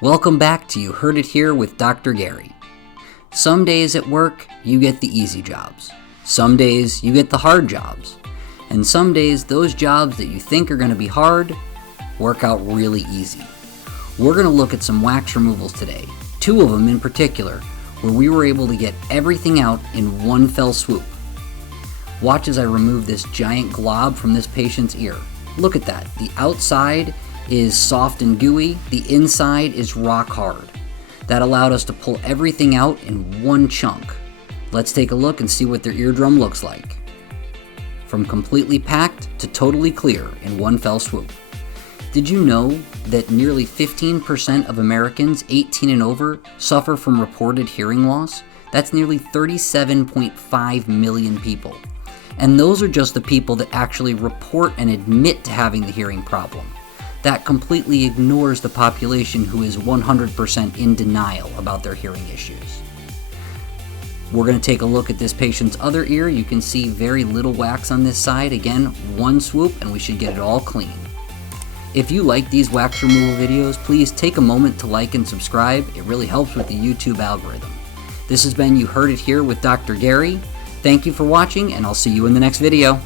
Welcome back to You Heard It Here with Dr. Gary. Some days at work, you get the easy jobs. Some days, you get the hard jobs. And some days, those jobs that you think are going to be hard work out really easy. We're going to look at some wax removals today, 2 of them in particular, where we were able to get everything out in one fell swoop. Watch as I remove this giant glob from this patient's ear. Look at that. The outside is soft and gooey, the inside is rock hard. That allowed us to pull everything out in one chunk. Let's take a look and see what their eardrum looks like. From completely packed to totally clear in one fell swoop. Did you know that nearly 15% of Americans 18 and over suffer from reported hearing loss? That's nearly 37.5 million people. And those are just the people that actually report and admit to having the hearing problem. That completely ignores the population who is 100% in denial about their hearing issues. We're going to take a look at this patient's other ear. You can see very little wax on this side. Again, one swoop and we should get it all clean. If you like these wax removal videos, please take a moment to like and subscribe. It really helps with the YouTube algorithm. This has been You Heard It Here with Dr. Gary. Thank you for watching, and I'll see you in the next video.